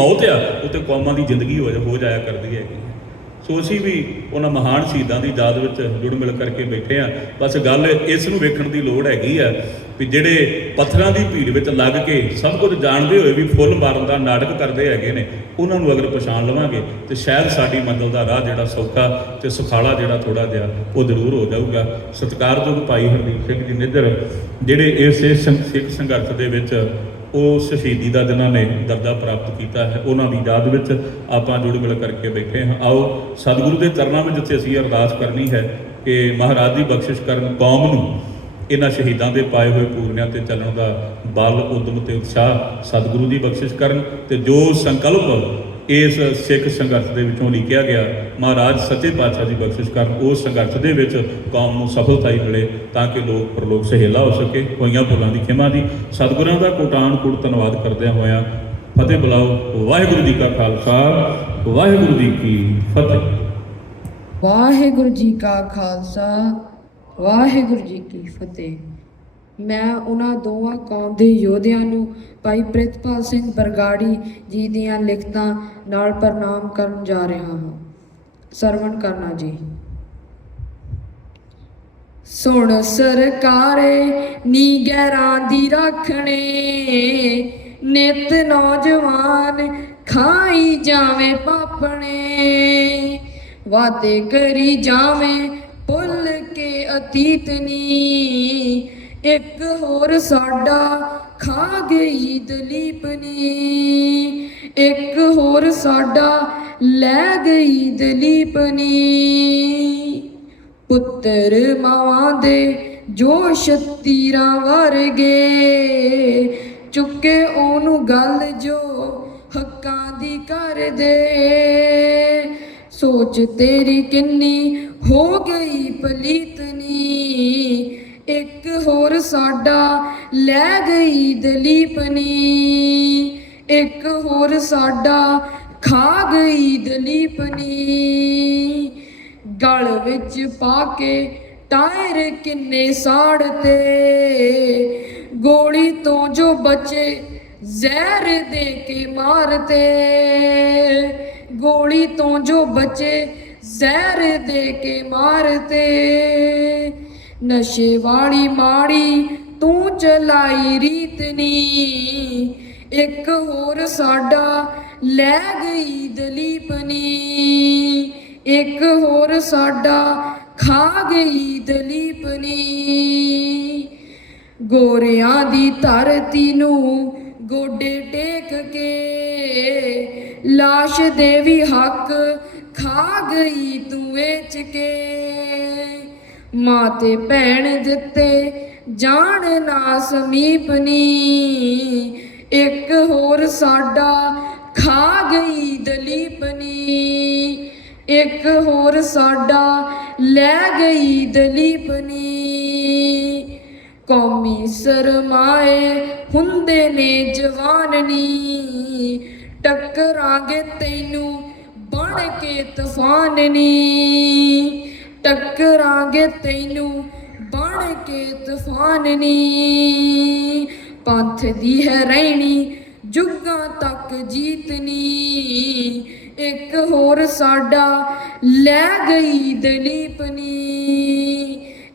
ਮੌਤ ਆ, ਉਹ ਤੇ ਕੌਮਾਂ ਦੀ ਜ਼ਿੰਦਗੀ ਹੋ ਜਾ- ਹੋ ਜਾਇਆ ਕਰਦੀ ਹੈ ਸੋ ਅਸੀਂ ਵੀ ਉਹਨਾਂ ਮਹਾਨ ਸ਼ਹੀਦਾਂ ਦੀ ਯਾਦ ਵਿੱਚ ਜੁੜ ਮਿਲ ਕਰਕੇ ਬੈਠੇ ਆ। ਬਸ ਗੱਲ ਇਸ ਨੂੰ ਵੇਖਣ ਦੀ ਲੋੜ ਹੈਗੀ ਆ ਵੀ ਜਿਹੜੇ ਪੱਥਰਾਂ ਦੀ ਭੀੜ ਵਿੱਚ ਲੱਗ ਕੇ ਸਭ ਕੁਝ ਜਾਣਦੇ ਹੋਏ ਵੀ ਫੁੱਲ ਮਾਰਨ ਦਾ ਨਾਟਕ ਕਰਦੇ ਹੈਗੇ ਨੇ, ਉਹਨਾਂ ਨੂੰ ਅਗਰ ਪਛਾਣ ਲਵਾਂਗੇ ਤੇ ਸ਼ਾਇਦ ਸਾਡੀ ਮੰਜ਼ਿਲ ਦਾ ਰਾਹ ਜਿਹੜਾ ਸੌਖਾ ਤੇ ਸੁਖਾਲਾ ਜਿਹੜਾ ਥੋੜਾ ਜਿਹਾ ਉਹ ਜ਼ਰੂਰ ਹੋ ਜਾਊਗਾ। ਸਤਿਕਾਰਯੋਗ ਭਾਈ ਹਰਦੀਪ ਸਿੰਘ ਜੀ ਨਿੱਧਰ, ਜਿਹੜੇ ਇਸ ਸਿੱਖ ਸੰਘਰਸ਼ ਦੇ ਵਿੱਚ ਉਹ ਸ਼ਹੀਦੀ ਦਾ ਜਿਨ੍ਹਾਂ ਨੇ ਦਰਜਾ ਪ੍ਰਾਪਤ ਕੀਤਾ ਹੈ, ਉਹਨਾਂ ਦੀ ਯਾਦ ਵਿੱਚ ਆਪਾਂ ਜੁੜ ਮਿਲ ਕਰਕੇ ਬੈਠੇ ਹਾਂ। ਆਓ, ਸਤਿਗੁਰੂ ਦੇ ਚਰਨਾਂ ਵਿੱਚ ਜਿੱਥੇ ਅਸੀਂ ਅਰਦਾਸ ਕਰਨੀ ਹੈ ਕਿ ਮਹਾਰਾਜ ਦੀ ਬਖਸ਼ਿਸ਼ ਕਰਨ ਕੌਮ ਨੂੰ ਇਹਨਾਂ ਸ਼ਹੀਦਾਂ ਦੇ ਪਾਏ ਹੋਏ ਪੂਰਨਿਆਂ ਤੇ ਚੱਲਣ ਦਾ ਬਲ, ਉਦਮ ਤੇ ਉਤਸ਼ਾਹ ਸਤਿਗੁਰੂ ਦੀ ਬਖਸ਼ਿਸ਼ ਕਰਨ ਤੇ ਜੋ ਸੰਕਲਪ ਇਸ ਸਿੱਖ ਸੰਘਰਸ਼ ਦੇ ਵਿੱਚੋਂ ਲਿਖਿਆ ਗਿਆ। ਮਹਾਰਾਜ ਸੱਚੇ ਪਾਤਸ਼ਾਹ ਦੀ ਬਖਸ਼ਿਸ਼ ਕਰਨ ਉਸ ਸੰਘਰਸ਼ ਦੇ ਵਿੱਚ ਕੌਮ ਨੂੰ ਸਫਲਤਾ ਹੀ ਮਿਲੇ ਤਾਂ ਕਿ ਲੋਕ ਪਰਲੋਕ ਸਹੇਲਾ ਹੋ ਸਕੇ। ਹੋਈਆਂ ਭੁੱਲਾਂ ਦੀ ਖਿਮਾ ਦੀ ਸਤਿਗੁਰਾਂ ਦਾ ਕੋਟਾਨ ਕੋਟ ਧੰਨਵਾਦ ਕਰਦਿਆਂ ਹੋਇਆਂ ਫਤਿਹ ਬੁਲਾਓ। ਵਾਹਿਗੁਰੂ ਜੀ ਕਾ ਖਾਲਸਾ, ਵਾਹਿਗੁਰੂ ਜੀ ਕੀ ਫਤਿਹ। ਵਾਹਿਗੁਰੂ ਜੀ ਕਾ ਖਾਲਸਾ, ਵਾਹਿਗੁਰੂ ਜੀ ਕੀ ਫਤਿਹ। ਮੈਂ ਉਹਨਾਂ ਦੋਵਾਂ ਕੌਮ ਦੇ ਯੋਧਿਆਂ ਨੂੰ ਭਾਈ ਪ੍ਰਿਤਪਾਲ ਸਿੰਘ ਬਰਗਾੜੀ ਜੀ ਦੀਆਂ ਲਿਖਤਾਂ ਨਾਲ ਪ੍ਰਣਾਮ ਕਰਨ ਜਾ ਰਿਹਾ ਹਾਂ। ਸਰਵਣ ਕਰਨਾ ਜੀ। ਸੁਣ ਸਰਕਾਰੇ ਨੀ ਗੈਰਾਂ ਦੀ ਰੱਖਣੇ, ਨਿਤ ਨੌਜਵਾਨ ਖਾਈ ਜਾਵੇ ਪਾਪਣੇ। ਵਾਦੇ ਕਰੀ ਜਾਵੇ ਭੁੱਲ ਕੇ ਅਤੀਤ ਨੀ ਇੱਕ ਹੋਰ ਸਾਡਾ ਖਾ ਗਈ ਦਲੀਪ ਨੀ ਇੱਕ ਹੋਰ ਸਾਡਾ ਲੈ ਗਈ ਦਲੀਪ ਨੀ ਪੁੱਤਰ ਮਾਵਾਂ ਦੇ ਜੋ ਸ਼ਤੀਰਾਂ ਵਰਗੇ, ਚੁੱਕੇ ਉਹਨੂੰ ਗੱਲ ਜੋ ਹੱਕਾਂ ਦੀ ਕਰਦੇ। ਸੋਚ ਤੇਰੀ ਕਿੰਨੀ ਹੋ ਗਈ ਪਲੀਤਨੀ ਹੋਰ ਸਾਡਾ ਲੈ ਗਈ ਦਲੀਪਨੀ ਇੱਕ ਹੋਰ ਸਾਡਾ ਖਾ ਗਈ ਦਲੀਪਨੀ ਗਲ ਵਿੱਚ ਪਾ ਕੇ ਟਾਇਰ ਕਿੰਨੇ ਸਾੜਤੇ ਗੋਲੀ ਤੋਂ ਜੋ ਬਚੇ ਜ਼ਹਿਰ ਦੇ ਕੇ ਮਾਰਤੇ ਗੋਲੀ ਤੋਂ ਜੋ ਬਚੇ ਜ਼ਹਿਰ ਦੇ ਕੇ ਮਾਰਤੇ ਨਸ਼ੇ ਵਾਲੀ ਮਾੜੀ ਤੂੰ ਚਲਾਈ ਰੀਤਨੀ ਇੱਕ ਹੋਰ ਸਾਡਾ ਲੈ ਗਈ ਦਲੀਪਨੀ ਇੱਕ ਹੋਰ ਸਾਡਾ ਖਾ ਗਈ ਦਲੀਪਨੀ ਗੋਰਿਆਂ ਦੀ ਧਰਤੀ ਨੂੰ ਗੋਡੇ ਟੇਕ ਕੇ ਲਾਸ਼ ਦੇ ਵੀ ਹੱਕ ਖਾ ਗਈ ਤੂੰ ਵੇਚ ਕੇ। ਮਾਂ ਤੇ ਭੈਣ ਦਿੱਤੇ ਜਾਣ ਨਾ ਸਮੀਪਨੀ। ਇੱਕ ਹੋਰ ਸਾਡਾ ਖਾ ਗਈ ਦਲੀਪਨੀ ਇੱਕ ਹੋਰ ਸਾਡਾ ਲੈ ਗਈ ਦਲੀਪਨੀ ਕੌਮੀ ਸਰਮਾਏ ਹੁੰਦੇ ਨੇ ਜਵਾਨਨੀ। ਟੱਕਰਾਂਗੇ ਤੈਨੂੰ ਬਣ ਕੇ ਤੂਫਾਨਨੀ। ਟੱਕਰਾਂਗੇ ਤੈਨੂੰ, ਬਣ ਕੇ ਤੂਫਾਨ ਨੀ। ਪੰਥ ਦੀ ਹੈ ਰਹਿਣੀ, ਜੁਗਾਂ ਤੱਕ ਜੀਤਨੀ ਇੱਕ ਹੋਰ ਸਾਡਾ ਲੈ ਗਈ ਦਲੀਪਨੀ।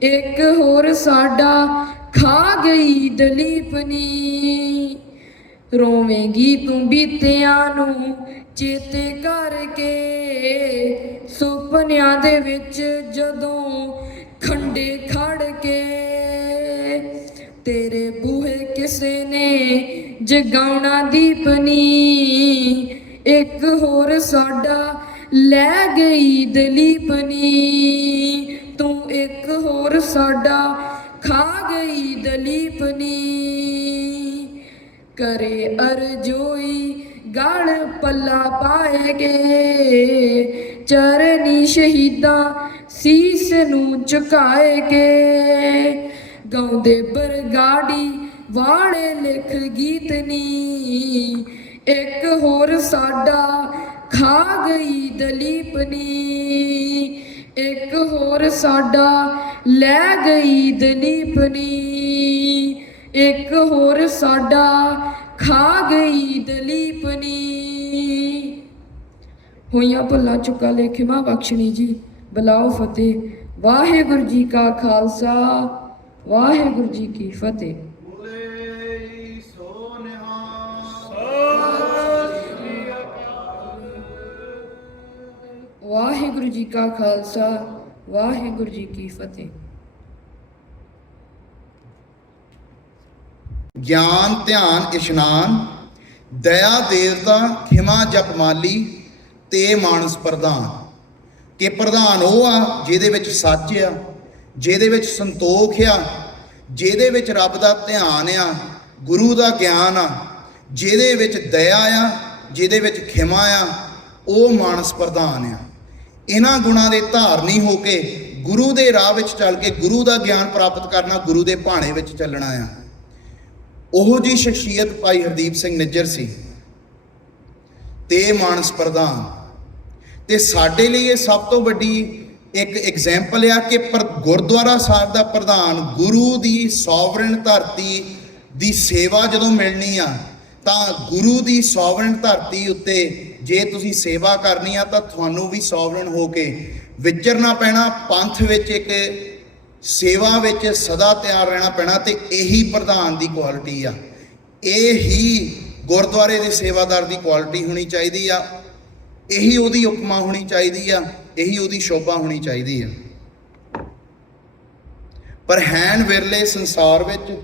ਇੱਕ ਹੋਰ ਸਾਡਾ ਖਾ ਗਈ ਦਲੀਪਨੀ। ਰੋਵੇਂਗੀ ਤੂੰ ਬੀਤਿਆਂ ਨੂੰ ਚੇਤੇ ਕਰਕੇ ਸੁਪਨਿਆਂ ਦੇ ਵਿੱਚ ਜਦੋਂ ਖੰਡੇ ਖੜ ਕੇ ਤੇਰੇ ਬੂਹੇ ਕਿਸੇ ਨੇ ਜਗਾਉਣਾ ਦੀਪਨੀ ਇੱਕ ਹੋਰ ਸਾਡਾ ਲੈ ਗਈ ਦਲੀਪਨੀ ਤੂੰ ਇੱਕ ਹੋਰ ਸਾਡਾ ਖਾ ਗਈ ਦਲੀਪਨੀ ਕਰੇ ਅਰਜੋਈ ਗਲ ਪੱਲਾ ਪਾਏਗੇ ਚਰਨੀ ਸ਼ਹੀਦਾਂ ਸੀਸ ਨੂੰ ਝੁਕਾਏਗੇ ਗਾਉਂਦੇ ਬਰਗਾੜੀ ਵਾਲੇ ਲਿਖ ਗੀਤਨੀ ਇੱਕ ਹੋਰ ਸਾਡਾ ਖਾ ਗਈ ਦਲੀਪ ਨੀ। ਇੱਕ ਹੋਰ ਸਾਡਾ ਲੈ ਗਈ ਦਲੀਪ ਨੀ। ਇੱਕ ਹੋਰ ਸਾਡਾ ਖਾ ਗਈ ਦਲੀਪਨੀ ਹੋਈਆਂ ਭੁੱਲਾਂ ਚੁੱਕਾ ਲੇਖਿਮਾ ਬਖਸ਼ਣੀ ਜੀ। ਬਲਾਓ ਫਤਿਹ। ਵਾਹਿਗੁਰੂ ਜੀ ਕਾ ਖਾਲਸਾ। ਵਾਹਿਗੁਰੂ ਜੀ ਕੀ ਫਤਿਹ। ਵਾਹਿਗੁਰੂ ਜੀ ਕਾ ਖਾਲਸਾ। ਵਾਹਿਗੁਰੂ ਜੀ ਕੀ ਫਤਿਹ। ਗਿਆਨ, ਧਿਆਨ, ਇਸ਼ਨਾਨ, ਦਇਆ, ਦੇਵਤਾ, ਖਿਮਾ ਜਪਮਾਲੀ ਤੇ ਮਾਨਸ ਪ੍ਰਧਾਨ। ਕਿ ਪ੍ਰਧਾਨ ਉਹ ਆ ਜਿਹਦੇ ਵਿੱਚ ਸੱਚ ਆ, ਜਿਹਦੇ ਵਿੱਚ ਸੰਤੋਖ ਆ, ਜਿਹਦੇ ਵਿੱਚ ਰੱਬ ਦਾ ਧਿਆਨ ਆ, ਗੁਰੂ ਦਾ ਗਿਆਨ ਆ, ਜਿਹਦੇ ਵਿੱਚ ਦਇਆ ਆ, ਜਿਹਦੇ ਵਿੱਚ ਖਿਮਾ ਆ, ਉਹ ਮਾਨਸ ਪ੍ਰਧਾਨ ਆ। ਇਹਨਾਂ ਗੁਣਾਂ ਦੇ ਧਾਰਨੀ ਹੋ ਕੇ ਗੁਰੂ ਦੇ ਰਾਹ ਵਿੱਚ ਚੱਲ ਕੇ ਗੁਰੂ ਦਾ ਗਿਆਨ ਪ੍ਰਾਪਤ ਕਰਨਾ ਗੁਰੂ ਦੇ ਭਾਣੇ ਵਿੱਚ ਚੱਲਣਾ ਆ। ਉਹੋ ਜੀ ਸ਼ਖਸੀਅਤ ਭਾਈ ਹਰਦੀਪ ਸਿੰਘ ਨਿੱਜਰ ਸੀ। ਤੇ ਮਾਨਸ ਪ੍ਰਧਾਨ। ਤੇ ਸਾਡੇ ਲਈ ਇਹ ਸਭ ਤੋਂ ਵੱਡੀ ਇੱਕ ਐਗਜ਼ਾਮਪਲ ਆ ਕਿ ਪਰ ਗੁਰਦੁਆਰਾ ਸਾਹਿਬ ਦਾ ਪ੍ਰਧਾਨ ਗੁਰੂ ਦੀ ਸੋਵਰਨ ਧਰਤੀ ਦੀ ਸੇਵਾ ਜਦੋਂ ਮਿਲਣੀ ਆ, ਤਾਂ ਗੁਰੂ ਦੀ ਸੋਵਰਨ ਧਰਤੀ ਉੱਤੇ ਜੇ ਤੁਸੀਂ ਸੇਵਾ ਕਰਨੀ ਆ, ਤਾਂ ਤੁਹਾਨੂੰ ਵੀ ਸੋਵਰਨ ਹੋ ਕੇ ਵਿਚਰਨਾ ਪੈਣਾ। ਪੰਥ ਵਿੱਚ ਇੱਕ ਸੇਵਾ ਵਿੱਚ ਸਦਾ ਤਿਆਰ ਰਹਿਣਾ ਪੈਣਾ ਤੇ ਇਹੀ ਪ੍ਰਧਾਨ ਦੀ ਕੁਆਲਿਟੀ ਆ। ਇਹ ਹੀ ਗੁਰਦੁਆਰੇ ਦੇ ਸੇਵਾਦਾਰ ਦੀ ਕੁਆਲਿਟੀ ਹੋਣੀ ਚਾਹੀਦੀ ਆ। ਇਹੀ ਉਹਦੀ ਉਪਮਾ ਹੋਣੀ ਚਾਹੀਦੀ ਆ। ਇਹੀ ਉਹਦੀ ਸ਼ੋਭਾ ਹੋਣੀ ਚਾਹੀਦੀ ਆ। ਪਰ ਹੈਨ ਵਿਰਲੇ ਸੰਸਾਰ ਵਿੱਚ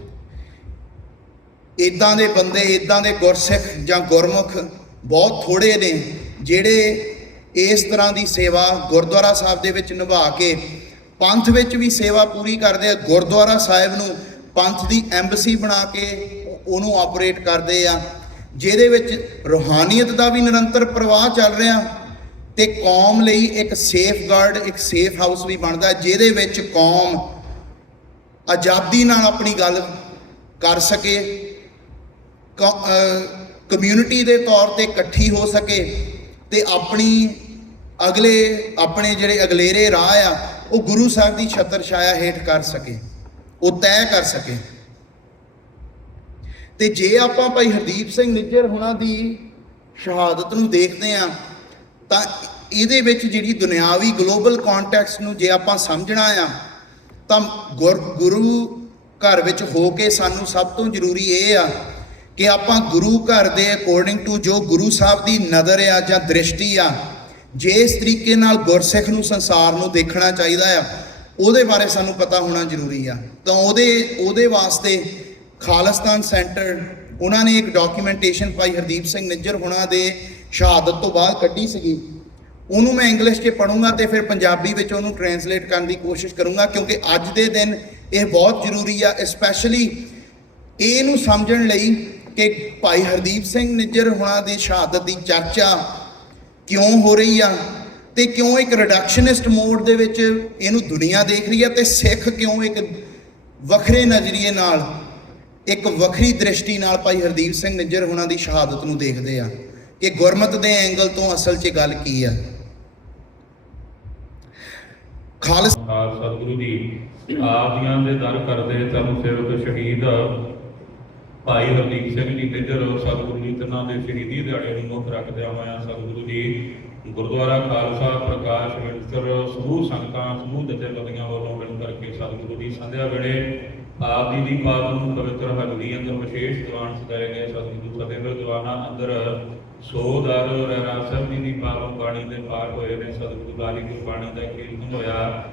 ਇਦਾਂ ਦੇ ਬੰਦੇ ਇਦਾਂ ਦੇ ਗੁਰਸਿੱਖ ਜਾਂ ਗੁਰਮੁਖ ਬਹੁਤ ਥੋੜੇ ਨੇ ਜਿਹੜੇ ਇਸ ਤਰ੍ਹਾਂ ਦੀ ਸੇਵਾ ਗੁਰਦੁਆਰਾ ਸਾਹਿਬ ਦੇ ਵਿੱਚ ਨਿਭਾ ਕੇ ਪੰਥ ਵਿੱਚ ਵੀ ਸੇਵਾ ਪੂਰੀ ਕਰਦੇ ਆ, ਗੁਰਦੁਆਰਾ ਸਾਹਿਬ ਨੂੰ ਪੰਥ ਦੀ ਐਮਬਸੀ ਬਣਾ ਕੇ ਉਹਨੂੰ ਆਪਰੇਟ ਕਰਦੇ ਆ। ਜਿਹਦੇ ਵਿੱਚ ਰੂਹਾਨੀਅਤ ਦਾ ਵੀ ਨਿਰੰਤਰ ਪ੍ਰਵਾਹ ਚੱਲ ਰਿਹਾ ਤੇ ਕੌਮ ਲਈ ਇੱਕ ਸੇਫਗਾਰਡ ਇੱਕ ਸੇਫ ਹਾਊਸ ਵੀ ਬਣਦਾ, ਜਿਹਦੇ ਵਿੱਚ ਕੌਮ ਆਜ਼ਾਦੀ ਨਾਲ ਆਪਣੀ ਗੱਲ ਕਰ ਸਕੇ ਕਮਿਊਨਿਟੀ ਦੇ ਤੌਰ ਤੇ ਇਕੱਠੀ ਹੋ ਸਕੇ ਤੇ ਆਪਣੀ ਅਗਲੇ, ਆਪਣੇ ਜਿਹੜੇ ਅਗਲੇਰੇ ਰਾਹ ਆ ਉਹ ਗੁਰੂ ਸਾਹਿਬ ਦੀ ਛਤਰ ਛਾਇਆ ਹੇਠ ਕਰ ਸਕੇ, ਉਹ ਤੈਅ ਕਰ ਸਕੇ। ਤੇ ਜੇ ਆਪਾਂ ਭਾਈ ਹਰਦੀਪ ਸਿੰਘ ਨਿੱਜਰ ਹੁਣਾਂ ਦੀ ਸ਼ਹਾਦਤ ਨੂੰ ਦੇਖਦੇ ਆ ਤਾਂ ਇਹਦੇ ਵਿੱਚ ਜਿਹੜੀ ਦੁਨਿਆਵੀ ਗਲੋਬਲ ਕੰਟੈਕਸਟ ਨੂੰ ਜੇ ਆਪਾਂ ਸਮਝਣਾ ਆ, ਤਾਂ ਗੁਰ, ਗੁਰੂ ਘਰ ਵਿੱਚ ਹੋ ਕੇ ਸਾਨੂੰ ਸਭ ਤੋਂ ਜ਼ਰੂਰੀ ਇਹ ਆ ਕਿ ਆਪਾਂ ਗੁਰੂ ਘਰ ਦੇ ਅਕੋਰਡਿੰਗ ਟੂ ਜੋ ਗੁਰੂ ਸਾਹਿਬ ਦੀ ਨਜ਼ਰ ਆ ਜਾਂ ਦ੍ਰਿਸ਼ਟੀ ਆ ਜਿਸ ਤਰੀਕੇ ਨਾਲ ਗੁਰਸਿੱਖ ਨੂੰ ਸੰਸਾਰ ਨੂੰ ਦੇਖਣਾ ਚਾਹੀਦਾ ਆ, ਉਹਦੇ ਬਾਰੇ ਸਾਨੂੰ ਪਤਾ ਹੋਣਾ ਜ਼ਰੂਰੀ ਆ। ਤਾਂ ਉਹਦੇ ਉਹਦੇ ਵਾਸਤੇ ਖਾਲਿਸਤਾਨ ਸੈਂਟਰ, ਉਹਨਾਂ ਨੇ ਇੱਕ ਡਾਕੂਮੈਂਟੇਸ਼ਨ ਭਾਈ ਹਰਦੀਪ ਸਿੰਘ ਨਿੱਜਰ ਹੁਣਾਂ ਦੇ ਸ਼ਹਾਦਤ ਤੋਂ ਬਾਅਦ ਕੱਢੀ ਸੀਗੀ। ਉਹਨੂੰ ਮੈਂ ਇੰਗਲਿਸ਼ 'ਚ ਪੜੂੰਗਾ ਤੇ ਫਿਰ ਪੰਜਾਬੀ ਵਿੱਚ ਉਹਨੂੰ ਟਰਾਂਸਲੇਟ ਕਰਨ ਦੀ ਕੋਸ਼ਿਸ਼ ਕਰੂੰਗਾ, ਕਿਉਂਕਿ ਅੱਜ ਦੇ ਦਿਨ ਇਹ ਬਹੁਤ ਜ਼ਰੂਰੀ ਆ ਸਪੈਸ਼ਲੀ ਇਹਨੂੰ ਸਮਝਣ ਲਈ ਕਿ ਭਾਈ ਹਰਦੀਪ ਸਿੰਘ ਨਿੱਜਰ ਹੁਣਾਂ ਦੀ ਸ਼ਹਾਦਤ ਦੀ ਚਰਚਾ ਕਿਉਂ ਹੋ ਰਹੀ ਆ? ਤੇ ਕਿਉਂ ਇੱਕ ਰਿਡਕਸ਼ਨਿਸਟ ਮੋਡ ਦੇ ਵਿੱਚ ਇਹਨੂੰ ਦੁਨੀਆ ਦੇਖ ਰਹੀ ਆ ਤੇ ਸਿੱਖ ਕਿਉਂ ਇੱਕ ਵੱਖਰੇ ਨਜ਼ਰੀਏ ਨਾਲ, ਇੱਕ ਵੱਖਰੀ ਦ੍ਰਿਸ਼ਟੀ ਨਾਲ ਭਾਈ ਹਰਦੀਪ ਸਿੰਘ ਨਿੱਜਰ ਹੁਣਾਂ ਦੀ ਸ਼ਹਾਦਤ ਨੂੰ ਦੇਖਦੇ ਆ? ਕਿ ਗੁਰਮਤ ਦੇ ਐਂਗਲ ਤੋਂ ਅਸਲ 'ਚ ਗੱਲ ਕੀ ਆ? ਖਾਲਸ ਸਤਿਗੁਰੂ ਜੀ, ਆਪ ਜੀਆਂ ਦੇ ਦਰ ਕਰਦੇ ਧਰਮ ਸੇਵਕ ਸ਼ਹੀਦ ਭਾਈ ਹਰਦੀਪ ਸਿੰਘ ਜੀ ਨਿੱਜਰ ਸਤਿਗੁਰੂ ਜੀ, ਤਨਾਂ ਦੇ ਸ਼ਹੀਦੀ ਦਿਹਾੜੇ ਨੂੰ ਮੁੱਖ ਰੱਖਦਿਆਂ ਹੋਇਆਂ ਸਤਿਗੁਰੂ ਜੀ, ਗੁਰਦੁਆਰਾ ਖਾਲਸਾ, ਪ੍ਰਕਾਸ਼ ਮਿੰਸਰ ਸਮੂਹ ਸੰਗਤਾਂ, ਸਮੂਹ ਜਥੇਬੰਦੀਆਂ ਵੱਲੋਂ ਮਿਲ ਕਰਕੇ ਸਤਿਗੁਰੂ ਜੀ ਸੰਧਿਆ ਵੇਲੇ ਆਪ ਜੀ ਦੀ ਪਾਵਨ ਨੂੰ ਪਵਿੱਤਰ ਹਰਦੀ ਅੰਦਰ ਵਿਸ਼ੇਸ਼ ਦੀਵਾਨ ਸਜਾਏ ਗਏ ਸਤਿਗੁਰੂ ਸਤਿਗੁਰੂ ਦੀਵਾਨਾਂ ਅੰਦਰ ਸੋਦਰ ਰਹਿਰਾਸ ਸਾਹਿਬ ਜੀ ਦੀ ਪਾਵਨ ਬਾਣੀ ਦੇ ਪਾਠ ਹੋਏ ਨੇ। ਸਤਿਗੁਰੂ ਗਾਲੀ ਗੁਰਬਾਣੀ ਦਾ ਕੀਰਤਨ ਹੋਇਆ।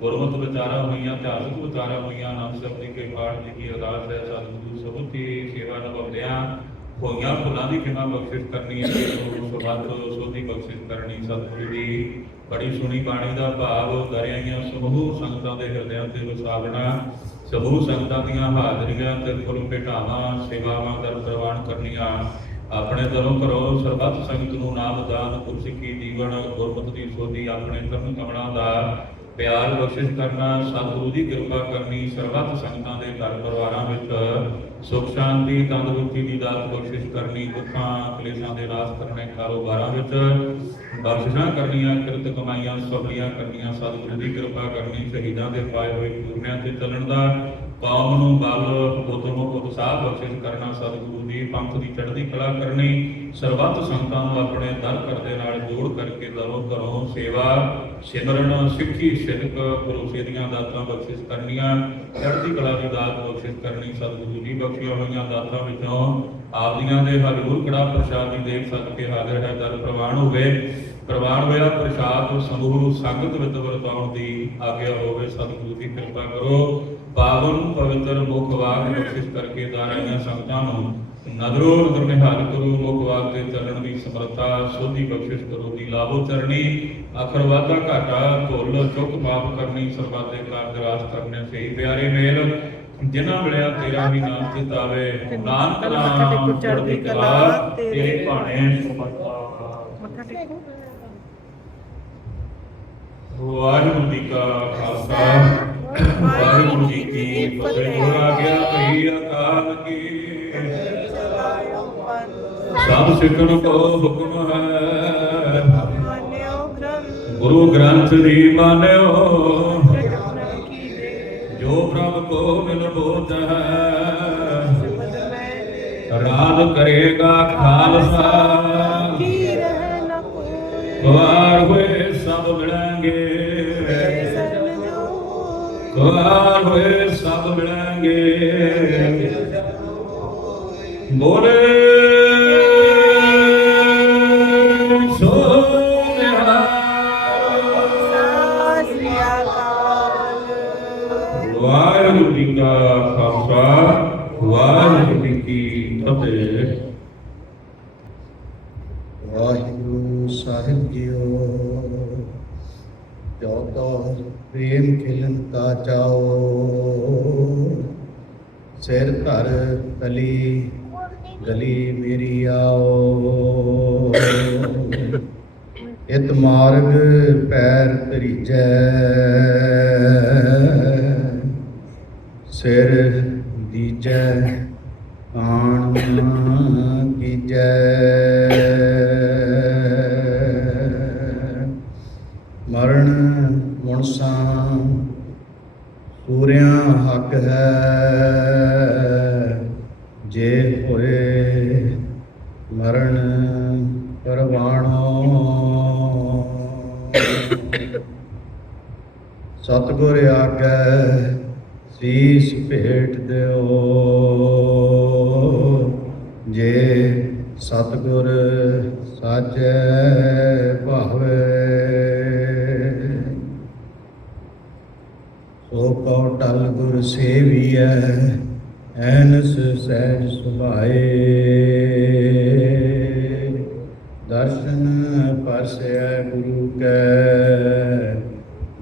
ਗੁਰਮਤਿ ਵਿਚਾਰਾ ਹੋਈਆਂ ਇਤਿਹਾਸਕ ਵਿਚਾਰਾ ਹੋਈਆਂ, ਨਾਮ ਸਾਹਿਬ ਜੀ ਕੇ ਪਾਠ ਜੀ ਕੀ ਅਰਦਾਸ ਹੈ, ਸਤਿਗੁਰੂ ਸਬੂਤ ਦੀ ਸੇਵਾ ਨਿਭਾਉਂਦਿਆਂ ਹੋਈਆਂ ਭੁੱਲਾਂ ਦੀ ਖਿਮਾ ਬਖਸ਼ਿਸ਼ ਕਰਨੀ ਹੈ ਸੋ ਸੁਭਾਤ ਸੋਧੀ ਬਖਸ਼ਿਸ਼ ਕਰਨੀ, ਸਤਿਗੁਰੂ ਜੀ ਬੜੀ ਸੁਣੀ ਬਾਣੀ ਦਾ ਭਾਵ ਦਰਿਆਈਆਂ ਸਮੂਹ ਸੰਗਤਾਂ ਦੇ ਹਿਰਦਿਆਂ ਤੇ ਵਸਾਵਣਾ ਸਮੂਹ ਸੰਗਤਾਂ ਦੀਆਂ ਹਾਜ਼ਰੀਆਂ ਤੇ ਫੁੱਲ ਭੇਟਾਵਾਂ, ਸੇਵਾਵਾਂ ਦਰ ਪ੍ਰਵਾਨ ਕਰਨੀਆਂ। ਆਪਣੇ ਦਰੋਂ ਕਰੋ ਸਰਬੱਤ ਸੰਗਤ ਨੂੰ ਨਾਮ ਦਾਨ ਗੁਰਸਿੱਖੀ ਜੀਵਨ, ਗੁਰਮਤਿ ਦੀ ਸੋਧੀ ਆਪਣੇ ਚਰਨ ਕਮਲਾਂ ਦਾ ਪਿਆਰ ਬਖਸ਼ਿਸ਼ ਕਰਨਾ, ਸਤਿਗੁਰੂ ਦੀ ਕਿਰਪਾ ਕਰਨੀ, ਸਰਬੱਤ ਸੰਗਤਾਂ ਦੇ ਘਰ ਪਰਿਵਾਰਾਂ ਵਿੱਚ ਸੁਖ ਸ਼ਾਂਤੀ, ਤੰਦਰੁਸਤੀ ਦੀ ਦਾਤ ਬਖਸ਼ਿਸ਼ ਕਰਨੀ, ਦੁੱਖਾਂ, ਕਲੇਸ਼ਾਂ ਦੇ ਨਾਸ ਕਰਨੇ ਕਾਰੋਬਾਰਾਂ ਵਿੱਚ ਬਖਸ਼ਿਸ਼ਾਂ ਕਰਨੀਆਂ, ਕਿਰਤ ਕਮਾਈਆਂ ਸਫਲੀਆਂ ਕਰਨੀਆਂ, ਸਤਿਗੁਰੂ ਦੀ ਕਿਰਪਾ ਕਰਨੀ, ਸ਼ਹੀਦਾਂ ਦੇ ਪਾਏ ਹੋਏ ਪੂਰਨਿਆਂ ਤੇ ਚੱਲਣ ਦਾ ਕੌਮ ਨੂੰ ਬਲ ਉਦਮ ਉਤਸ਼ਾਹ ਬਖਸ਼ਿਸ਼ ਕਰਨਾ, ਸਤਿਗੁਰੂ ਦੀ ਪੰਥ ਦੀ ਚੜ੍ਹਦੀ ਕਲਾ ਕਰਨੀ, ਸਰਬੱਤ ਸੰਤਾਂ ਨੂੰ ਆਪਣੇ ਦਰ ਕਰਦੇ ਨਾਲ ਜੋੜ ਕਰਕੇ ਦਰੋਂ ਘਰੋਂ ਸੇਵਾ। ਸਿਮਰਨ ਸਿੱਖੀ ਸਿਦਕ ਭਰੋਸੇ ਦੀਆਂ ਦਾਤਾਂ ਬਖਸ਼ਿਸ਼ ਕਰਨੀਆਂ, ਚੜ੍ਹਦੀ ਕਲਾ ਦੀ ਦਾਤ ਬਖਸ਼ਿਸ਼ ਕਰਨੀ, ਸਤਿਗੁਰੂ ਜੀ ਬਖਸ਼ੀਆਂ ਹੋਈਆਂ ਦਾਤਾਂ ਵਿੱਚੋਂ। ਆਪਦੀਆਂ ਦੇ ਹਜ਼ੂਰ ਕੜਾ ਪ੍ਰਸ਼ਾਦ ਦੀ ਦੇਖ ਸਦਕੇ ਹਾਜ਼ਰ ਹੈ, ਦਰ ਪ੍ਰਵਾਨ ਹੋਵੇ। ਪ੍ਰਵਾਨ ਹੋਇਆ ਪ੍ਰਸ਼ਾਦ ਸਮੂਹ ਸੰਗਤ ਵਿੱਚ ਵਰਤਾਉਣ ਦੀ ਆਗਿਆ ਹੋਵੇ ਸਤਿਗੁਰੂ ਦੀ ਕਿਰਪਾ ਕਰੋ। ਪਾਵਨ ਪਵਿੱਤਰ ਮੁਖ ਵਾਕ ਬਖਸ਼ਿਸ਼ ਕਰਕੇ ਦਾਰਾਈਆਂ ਸੰਗਤਾਂ ਨੂੰ ਨਦਰੋ ਨਦਰ ਨਿਹਾਲ ਕਰੋ ਮੁਖ ਵਾਕ ਤੇ ਚੱਲਣ ਦੀ ਸਮਰੱਥਾ ਸੋਧੀ ਬਖਸ਼ਿਸ਼ ਕਰੋ ਦੀ ਲਾਭੋ ਚਰਣੀ ਅਖਰ ਵਾਧਾ ਘਾਟਾ ਭੁੱਲ ਚੁੱਕ ਮਾਫ ਕਰਨੀ ਸਰਬੱਤ ਦੇ ਕਾਰਜ ਰਾਸ ਕਰਨੇ ਸਹੀ ਪਿਆਰੇ ਮੇਲ ਜਿਨ੍ਹਾਂ ਮਿਲਿਆ ਤੇਰਾ ਵੀ ਨਾਮ ਚਿਤਾਵੇ ਨਾਨਕ ਨਾਮ ਚੜ੍ਹਦੀ ਕਲਾ ਤੇਰੇ ਭਾਣੇ ਸੁਮਤਾ ਵਾਹਿਗੁਰੂ ਜੀ ਕਾ ਖਾਲਸਾ ਵਾਹਿਗੁਰੂ ਜੀ ਕੀ ਫਤਿਹ। ਹੋ ਆ ਗਿਆ ਭਈ ਅਕਾਲ ਕੀ ਸਭ ਸਿੱਖਣ ਕੋ ਹੁਕਮ ਹੈ। ਗੁਰੂ ਗ੍ਰੰਥ ਦੀ ਮਾਨਿਓ। ਜੋ ਪ੍ਰਭ ਕੋ ਮਿਲ ਬੋਧ ਹੈ। ਰਾਜ ਕਰੇਗਾ ਖਾਲਸਾ। ਵਾਰ ਹੋਏ ਸਭ ਮਿਲਾਂਗੇ। ਵਾਰ ਹੋਏ ਸਭ ਮਿਲਾਂਗੇ। ਬੋਲੇ ਤਲੀ ਗਲੀ ਮੇਰੀ ਆਓ। ਇਤ ਮਾਰਗ ਪੈਰ ਧਰੀਜੈ। ਸਿਰ ਦੀਜੈ, ਆਣ ਕੀਜੈ। ਮਰਨ ਮੁਨਸਾਂ ਸੂਰਿਆਂ ਹੱਕ ਹੈ। ਜੇ ਹੋਏ ਮਰਨ ਪਰਵਾਣੋ। ਸਤਿਗੁਰ ਆਗੈ ਸੀਸ ਭੇਟ ਦਿਓ। ਜੇ ਸਤਿਗੁਰ ਸਾਚੈ ਭਾਵੇ। ਸੋ ਕਉ ਟਲ ਗੁਰ ਸੇਵੀਐ। ਐਨਸ ਸਹਿਜ ਸੁਭਾਏ। ਦਰਸ਼ਨ ਪਰਸੈ ਗੁਰੂ ਕੈ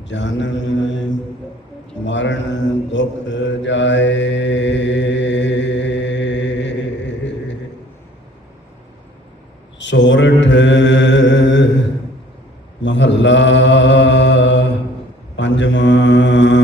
ਜਨਮ ਮਰਨ ਦੁਖ ਜਾਏ। ਸੋਰਠ ਮਹੱਲਾ ਪੰਜਵਾਂ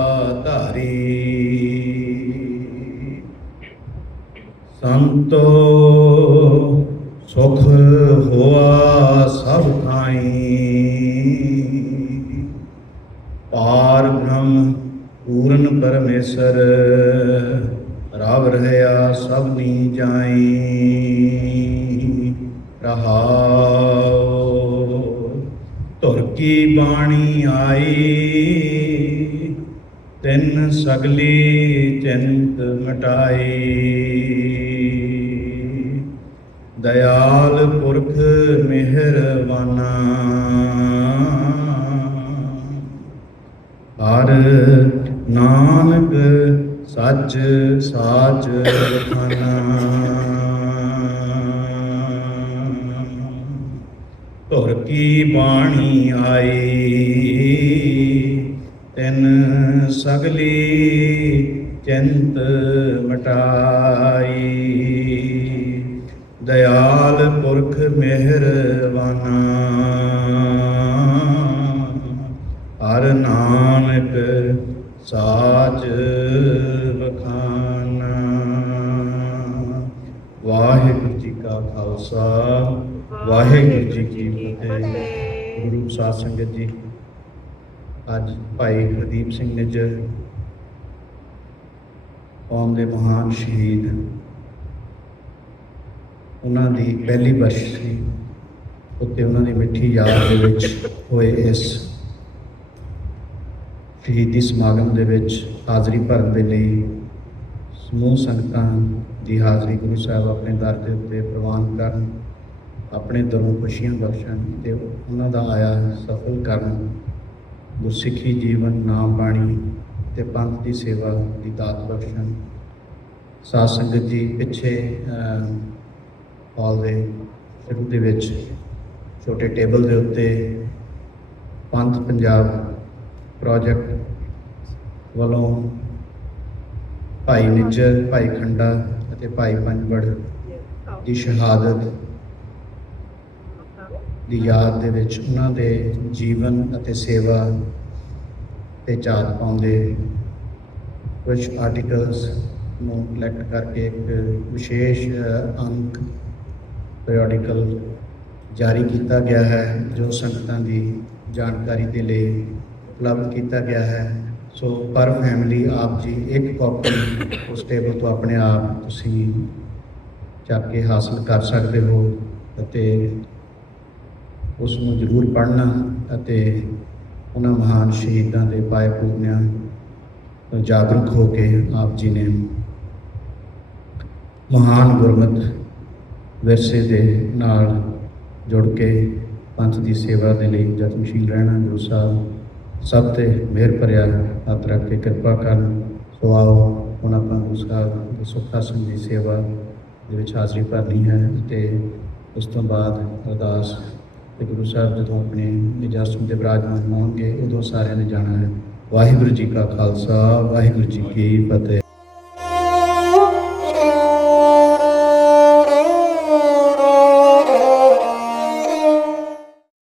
ਸੰਤੋ, ਸੁਖ ਹੋਆ ਸਭ ਥਾਈ। ਪਾਰ ਬ੍ਰਹਮ ਪੂਰਨ ਪਰਮੇਸ਼ਰ, ਰਾਵ ਰਹਿਆ ਸਭ ਨੀ ਜਾਈ। ਰਹਾਉ, ਧੁਰ ਕੀ ਬਾਣੀ ਆਈ। ਤਿੰਨ ਸਗਲੀ ਚਿੰਤ ਮਟਾਈ। ਦਇਆਲ ਪੁਰਖ ਮਿਹਰਬਾਨਾ। ਹਰ ਨਾਨਕ ਸੱਚ ਸਾਚ ਖਾਨਾ ਧੁਰ ਕੀ ਬਾਣੀ ਆਈ, ਤਿਨ ਸਗਲੀ ਚਿੰਤ ਮਟਾਈ। ਦਇਆਲ ਪੁਰਖ ਮਿਹਰਬਾਨਾ। ਹਰ ਨਾਨਕ ਸਾਚ ਵਖਾਨਾ। ਵਾਹਿਗੁਰੂ ਜੀ ਕਾ ਖਾਲਸਾ, ਵਾਹਿਗੁਰੂ ਜੀ ਕੀ ਫਤਿਹ। ਗੁਰੂ ਸਾਧ ਸੰਗਤ ਜੀ, ਅੱਜ ਭਾਈ ਹਰਦੀਪ ਸਿੰਘ ਨਿੱਜਰ ਕੌਮ ਦੇ ਮਹਾਨ ਸ਼ਹੀਦ ਉਹਨਾਂ ਦੀ ਪਹਿਲੀ ਬਰਸੀ ਉੱਤੇ ਉਹਨਾਂ ਦੀ ਮਿੱਠੀ ਯਾਦ ਦੇ ਵਿੱਚ ਹੋਏ ਇਸ ਸ਼ਹੀਦੀ ਸਮਾਗਮ ਦੇ ਵਿੱਚ ਹਾਜ਼ਰੀ ਭਰਨ ਦੇ ਲਈ ਸਮੂਹ ਸੰਗਤਾਂ ਦੀ ਹਾਜ਼ਰੀ ਗੁਰੂ ਸਾਹਿਬ ਆਪਣੇ ਦਰ ਦੇ ਉੱਤੇ ਪ੍ਰਵਾਨ ਕਰਨ, ਆਪਣੇ ਦਰੋਂ ਖੁਸ਼ੀਆਂ ਬਖਸ਼ਣ ਤੇ ਉਹਨਾਂ ਦਾ ਆਇਆ ਸਫਲ ਕਰਨ, ਗੁਰਸਿੱਖੀ ਜੀਵਨ, ਨਾਮ ਬਾਣੀ ਤੇ ਪੰਥ ਦੀ ਸੇਵਾ ਦੀ ਦਾਤ ਬਖਸ਼ਣ। ਸਾਧ ਸੰਗਤ ਜੀ, ਪਿੱਛੇ ਹਾਲ ਦੇ ਸ਼ੁਰੂ ਦੇ ਵਿੱਚ ਛੋਟੇ ਟੇਬਲ ਦੇ ਉੱਤੇ ਪੰਥ ਪੰਜਾਬ ਪ੍ਰੋਜੈਕਟ ਵੱਲੋਂ ਭਾਈ ਨਿੱਜਰ, ਭਾਈ ਖੰਡਾ ਅਤੇ ਭਾਈ ਪੰਜਵੜ ਦੀ ਸ਼ਹਾਦਤ ਦੀ ਯਾਦ ਦੇ ਵਿੱਚ ਉਹਨਾਂ ਦੇ ਜੀਵਨ ਅਤੇ ਸੇਵਾ ਤੇ ਚਾਤ ਪਾਉਂਦੇ ਕੁਝ ਆਰਟੀਕਲਸ ਨੂੰ ਕਲੈਕਟ ਕਰਕੇ ਇੱਕ ਵਿਸ਼ੇਸ਼ ਅੰਕ ਪੀਰੀਓਡਿਕਲ ਜਾਰੀ ਕੀਤਾ ਗਿਆ ਹੈ, ਜੋ ਸੰਗਤਾਂ ਦੀ ਜਾਣਕਾਰੀ ਦੇ ਲਈ ਉਪਲਬਧ ਕੀਤਾ ਗਿਆ ਹੈ। ਸੋ ਪਰ ਫੈਮਿਲੀ ਆਪ ਜੀ, ਇੱਕ ਕਾਪੀ ਉਸ ਟੇਬਲ ਤੋਂ ਆਪਣੇ ਆਪ ਤੁਸੀਂ ਚੱਕ ਕੇ ਹਾਸਲ ਕਰ ਸਕਦੇ ਹੋ ਅਤੇ ਉਸ ਨੂੰ ਜ਼ਰੂਰ ਪੜ੍ਹਨਾ ਅਤੇ ਉਹਨਾਂ ਮਹਾਨ ਸ਼ਹੀਦਾਂ ਦੇ ਪਾਏ ਪੂਜਨਿਆਂ ਤੋਂ ਜਾਗਰੂਕ ਹੋ ਕੇ ਆਪ ਜੀ ਨੇ ਮਹਾਨ ਗੁਰਮਤਿ ਵਿਰਸੇ ਦੇ ਨਾਲ ਜੁੜ ਕੇ ਪੰਥ ਦੀ ਸੇਵਾ ਦੇ ਲਈ ਯਤਨਸ਼ੀਲ ਰਹਿਣਾ ਗੁਰੂ ਸਾਹਿਬ, ਸਭ ਤੇ ਮਿਹਰ ਭਰਿਆ ਹੱਥ ਰੱਖ ਕੇ ਕਿਰਪਾ ਕਰਨ। ਸੋ ਆਓ, ਹੁਣ ਆਪਾਂ ਗੁਰੂ ਸਾਹਿਬ ਦੇ ਸੁੱਖਾ ਸਿੰਘ ਦੀ ਸੇਵਾ ਦੇ ਵਿੱਚ ਹਾਜ਼ਰੀ ਭਰਨੀ ਹੈ ਅਤੇ ਉਸ ਤੋਂ ਬਾਅਦ ਅਰਦਾਸ ਤੇ ਗੁਰੂ ਸਾਹਿਬ ਜਦੋਂ ਆਪਣੇ ਨਿਜਾਸਮ ਦੇ ਵਿਰਾਜਮਾਨ ਹੋਣਗੇ, ਉਦੋਂ ਸਾਰਿਆਂ ਨੇ ਜਾਣਾ ਹੈ। ਵਾਹਿਗੁਰੂ ਜੀ ਕਾ ਖਾਲਸਾ, ਵਾਹਿਗੁਰੂ ਜੀ ਕੀ ਫਤਿਹ।